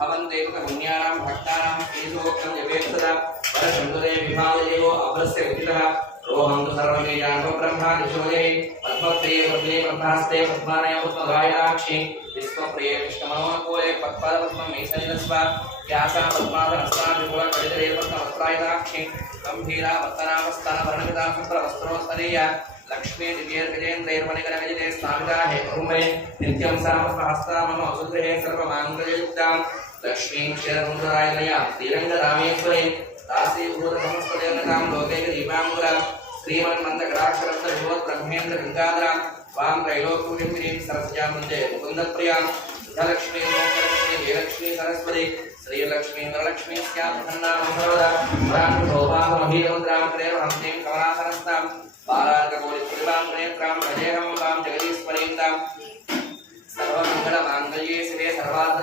भवन्देवकपुण्यानां भक्तानां ईशोक्तं जपेत्सदा वरशङ्करे विभावदेवो अभ्रस्य उदितः रोहं तु सर्वमेजानो ब्रह्मा दिशोदे पद्मप्रिये पद्मे पद्मास्ते पद्मानय पद्मगायनाक्षि विश्वप्रिये कृष्णमनोनुकूले पद्मपद्मं मीशनिलस्व व्यासा पद्मासनस्ताभिकुलकलितरे पद्मवस्त्रायनाक्षि गम्भीरा वत्तनामस्तनवर्णिता सुप्रवस्त्रोस्तरीया लक्ष्मी दिव्यर्गजेन्द्रैर्मणिकरविजिते स्थापिता हे कुरुमे नित्यं सामहस्ता मम सुगृहे सर्वमाङ्गल्ययुक्तां लक्ष्मीं क्षीरसुन्दरायनयां श्रीरङ्गरामेश्वरीं दासीभूतसमस्तदेवतां लोकैकदीपाङ्गुलां श्रीमन्मन्दकटाक्षरत्नविभोद्ब्रह्मेन्द्र गङ्गाधरां वां त्रैलोक्यविम्बिनीं सरस्यां वन्दे मुकुन्दप्रियां धनलक्ष्मीं लोकलक्ष्मीं जयलक्ष्मी सरस्वती श्रीलक्ष्मी वरलक्ष्मी स्यां प्रसन्नां शोभामहीरमुद्रां प्रेमहंसीं कमलासनस्तां बालार्कगोलित्रिवां नेत्रां भजेहं वां जगदीश्वरीं तां सर्वमङ्गलमाङ्गल्ये शिवे सर्वार्थ